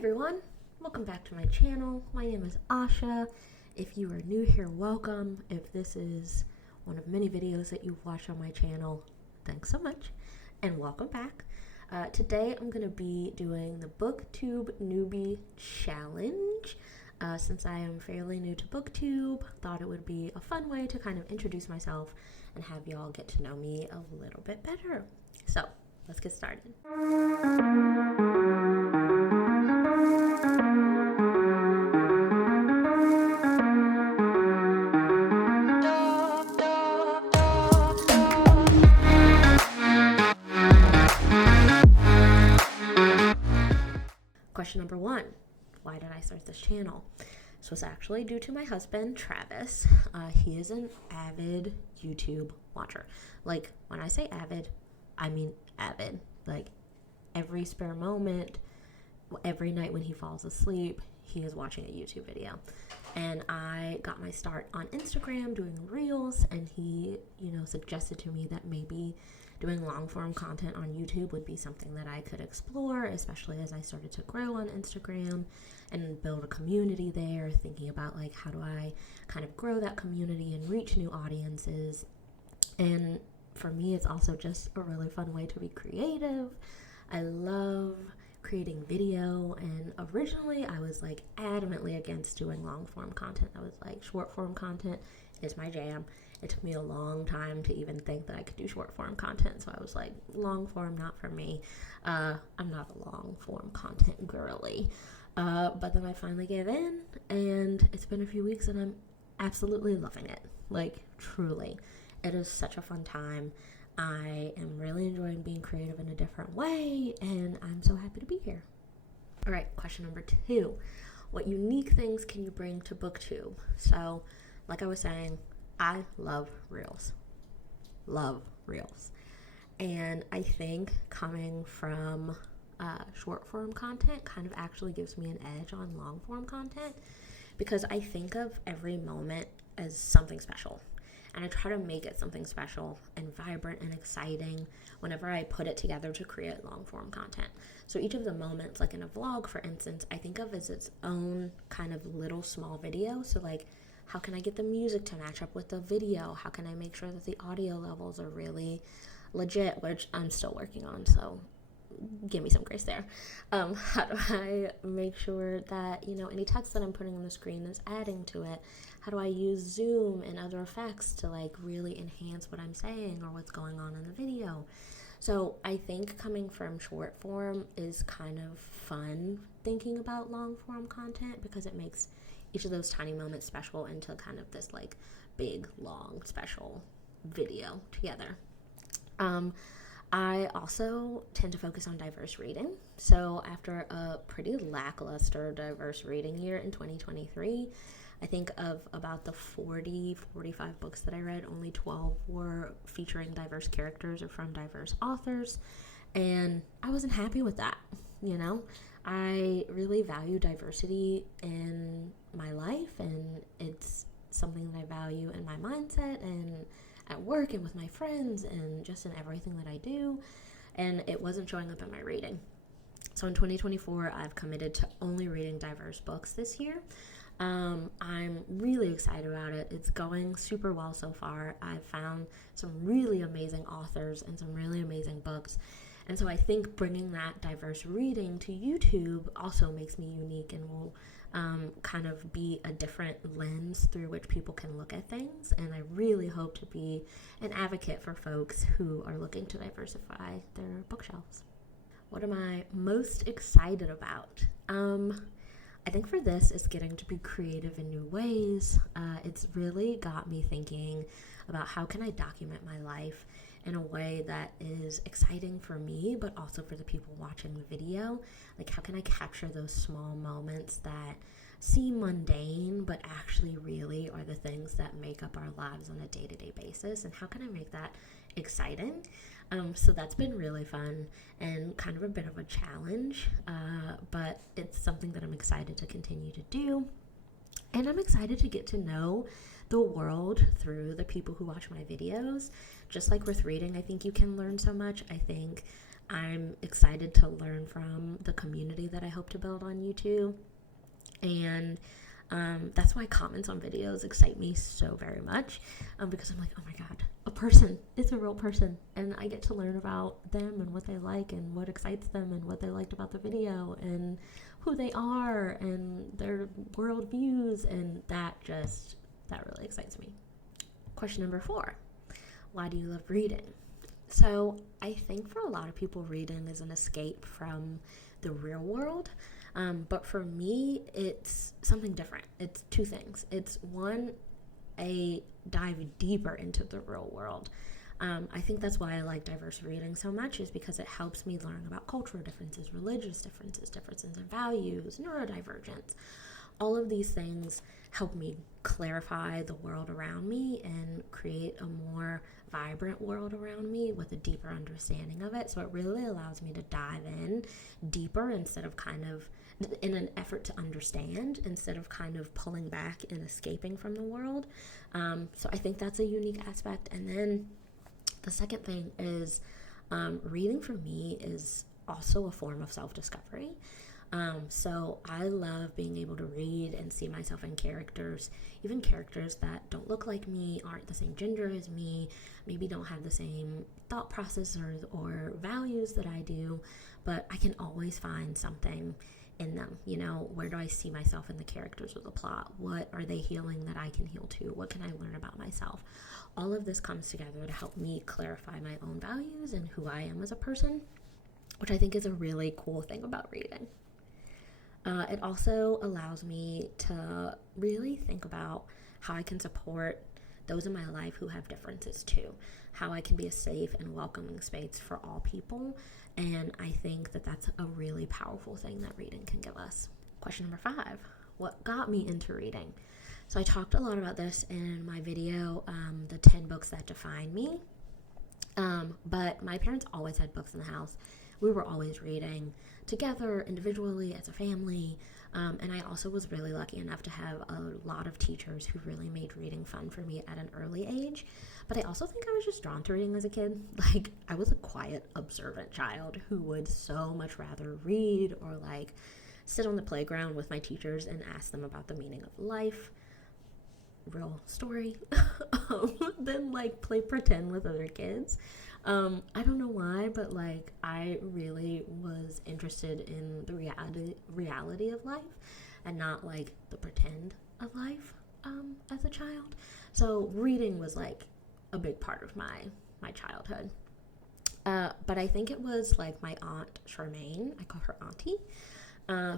everyone, welcome back to my channel. My name is Asha. If you are new here, welcome. If this is one of many videos that you've watched on my channel, thanks so much and welcome back. Today I'm going to be doing the booktube newbie challenge. Since I am fairly new to booktube, thought it would be a fun way to kind of introduce myself and have y'all get to know me a little bit better. So let's get started. Question number one, why did I start this channel? This was actually due to my husband, Travis. He is an avid YouTube watcher. Like, when I say avid, I mean avid. Like, every spare moment, every night when he falls asleep, he is watching a YouTube video. And I got my start on Instagram doing reels, and he, suggested to me that maybe doing long form content on YouTube would be something that I could explore, especially as I started to grow on Instagram and build a community there, thinking about like, how do I kind of grow that community and reach new audiences. And for me, it's also just a really fun way to be creative. I love creating video, and originally I was like adamantly against doing long form content. I was like, short form content is my jam. It took me a long time to even think that I could do short form content, so I was like, long form, not for me. I'm not a long form content girly. But then I finally gave in, and it's been a few weeks and I'm absolutely loving it. Like, truly. It is such a fun time. I am really enjoying being creative in a different way, and I'm so happy to be here. All right, question number 2. What unique things can you bring to booktube? So, like I was saying, I love reels. Love reels. And I think coming from short form content kind of actually gives me an edge on long form content, because I think of every moment as something special. And I try to make it something special and vibrant and exciting whenever I put it together to create long form content. So each of the moments, like in a vlog, for instance, I think of as its own kind of little small video. So like, how can I get the music to match up with the video? How can I make sure that the audio levels are really legit, which I'm still working on, so give me some grace there. How do I make sure that, any text that I'm putting on the screen is adding to it? How do I use Zoom and other effects to like really enhance what I'm saying or what's going on in the video? So I think coming from short form is kind of fun thinking about long form content, because it makes each of those tiny moments special into kind of this like big, long, special video together. I also tend to focus on diverse reading. So after a pretty lackluster diverse reading year in 2023, I think of about the 45 books that I read, only 12 were featuring diverse characters or from diverse authors. And I wasn't happy with that, I really value diversity in my life, and it's something that I value in my mindset and at work and with my friends and just in everything that I do, and it wasn't showing up in my reading. So in 2024, I've committed to only reading diverse books this year. I'm really excited about it. It's going super well so far. I've found some really amazing authors and some really amazing books. And so I think bringing that diverse reading to YouTube also makes me unique and will kind of be a different lens through which people can look at things. And I really hope to be an advocate for folks who are looking to diversify their bookshelves. What am I most excited about? I think for this is getting to be creative in new ways. It's really got me thinking about how can I document my life in a way that is exciting for me, but also for the people watching the video. Like, how can I capture those small moments that seem mundane, but actually really are the things that make up our lives on a day-to-day basis? And how can I make that exciting? So that's been really fun and kind of a bit of a challenge, but it's something that I'm excited to continue to do. And I'm excited to get to know the world through the people who watch my videos. Just like with reading, I think you can learn so much. I think I'm excited to learn from the community that I hope to build on YouTube. And that's why comments on videos excite me so very much, because I'm like, oh my God, a person, it's a real person, and I get to learn about them and what they like and what excites them and what they liked about the video and who they are and their world views, and that really excites me. Question number 4, why do you love reading? So I think for a lot of people, reading is an escape from the real world. But for me, it's something different. It's 2 things. It's one, a dive deeper into the real world. I think that's why I like diverse reading so much, is because it helps me learn about cultural differences, religious differences, differences in values, neurodivergence. All of these things help me clarify the world around me and create a more vibrant world around me with a deeper understanding of it. So it really allows me to dive in deeper instead of kind of in an effort to understand, instead of kind of pulling back and escaping from the world. So I think that's a unique aspect. And then the second thing is reading for me is also a form of self-discovery. So I love being able to read and see myself in characters, even characters that don't look like me, aren't the same gender as me, maybe don't have the same thought process or values that I do, but I can always find something in them. You know, where do I see myself in the characters or the plot? What are they healing that I can heal too? What can I learn about myself? All of this comes together to help me clarify my own values and who I am as a person, which I think is a really cool thing about reading. It also allows me to really think about how I can support those in my life who have differences too, how I can be a safe and welcoming space for all people, and I think that that's a really powerful thing that reading can give us. Question number 5, what got me into reading? So I talked a lot about this in my video, the 10 books that define me, but my parents always had books in the house. We were always reading together, individually, as a family, and I also was really lucky enough to have a lot of teachers who really made reading fun for me at an early age. But I also think I was just drawn to reading as a kid. Like, I was a quiet, observant child who would so much rather read or like sit on the playground with my teachers and ask them about the meaning of life, real story, than like play pretend with other kids. I don't know why, but like I really was interested in the reality of life and not like the pretend of life as a child. So reading was like a big part of my childhood. But I think it was like my aunt Charmaine, I call her auntie,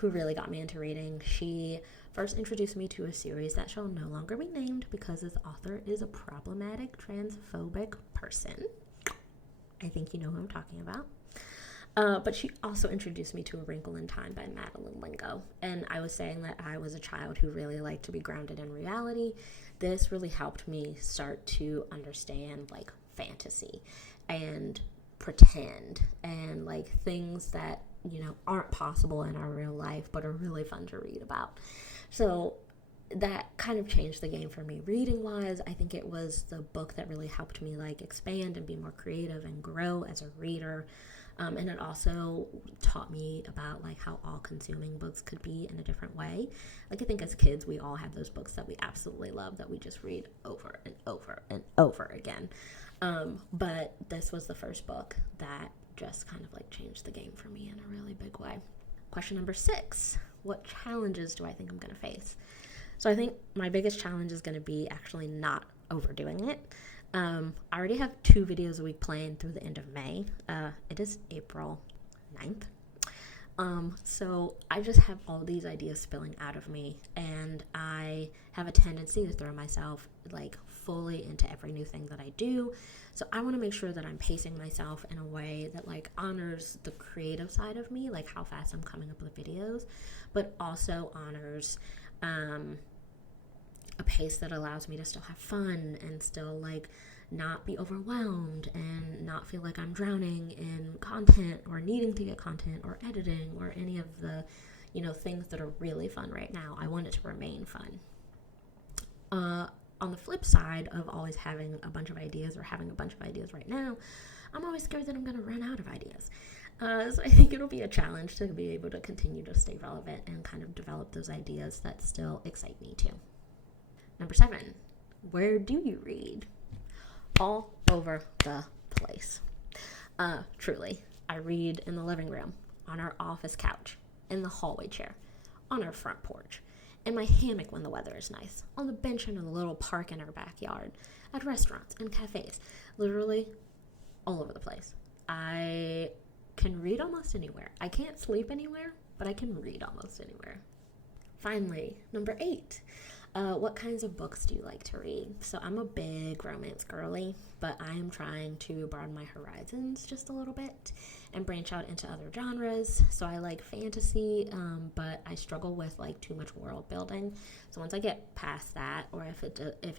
who really got me into reading. She first introduced me to a series that shall no longer be named because its author is a problematic transphobic person. I think you know who I'm talking about. But she also introduced me to A Wrinkle in Time by Madeline Lingo. And I was saying that I was a child who really liked to be grounded in reality. This really helped me start to understand like fantasy and pretend and like things that, you know, aren't possible in our real life but are really fun to read about. So that kind of changed the game for me reading wise. I think it was the book that really helped me like expand and be more creative and grow as a reader. And it also taught me about like how all consuming books could be in a different way. Like I think as kids we all have those books that we absolutely love that we just read over and over and over again. But this was the first book that just kind of like changed the game for me in a really big way. Question number 6, what challenges do I think I'm going to face? So I think my biggest challenge is going to be actually not overdoing it. I already have 2 videos a week planned through the end of May. It is April 9th. So I just have all these ideas spilling out of me, and I have a tendency to throw myself like fully into every new thing that I do. So I want to make sure that I'm pacing myself in a way that like honors the creative side of me, like how fast I'm coming up with videos, but also honors a pace that allows me to still have fun and still like not be overwhelmed and not feel like I'm drowning in content or needing to get content or editing or any of the, you know, things that are really fun right now. I want it to remain fun. On the flip side of always having a bunch of ideas or having a bunch of ideas right now, I'm always scared that I'm going to run out of ideas. So I think it'll be a challenge to be able to continue to stay relevant and kind of develop those ideas that still excite me too. Number 7, where do you read? All over the place. Truly, I read in the living room, on our office couch, in the hallway chair, on our front porch, in my hammock when the weather is nice, on the bench in a little park in our backyard, at restaurants and cafes, literally all over the place. I can read almost anywhere. I can't sleep anywhere, but I can read almost anywhere. Finally, number 8. What kinds of books do you like to read? So I'm a big romance girly, but I am trying to broaden my horizons just a little bit and branch out into other genres. So I like fantasy, but I struggle with like too much world building. So once I get past that, or if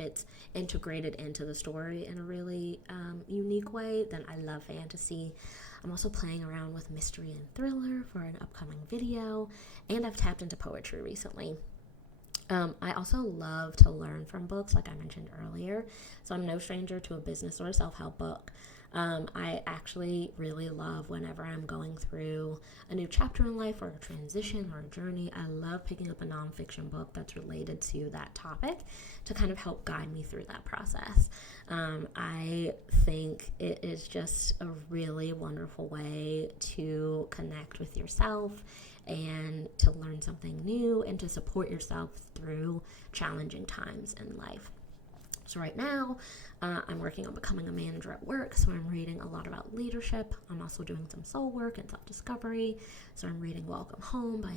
it's integrated into the story in a really unique way, then I love fantasy. I'm also playing around with mystery and thriller for an upcoming video, and I've tapped into poetry recently. I also love to learn from books, like I mentioned earlier, so I'm no stranger to a business or a self-help book. I actually really love whenever I'm going through a new chapter in life or a transition or a journey, I love picking up a nonfiction book that's related to that topic to kind of help guide me through that process. I think it is just a really wonderful way to connect with yourself and to learn something new and to support yourself through challenging times in life. So right now, I'm working on becoming a manager at work, so I'm reading a lot about leadership. I'm also doing some soul work and self-discovery. So I'm reading Welcome Home by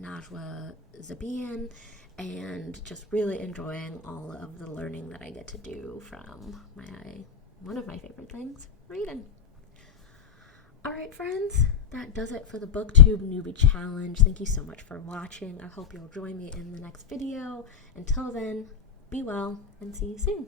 Najwa Zabian, and just really enjoying all of the learning that I get to do from one of my favorite things, reading. All right, friends, that does it for the BookTube Newbie Challenge. Thank you so much for watching. I hope you'll join me in the next video. Until then, be well and see you soon.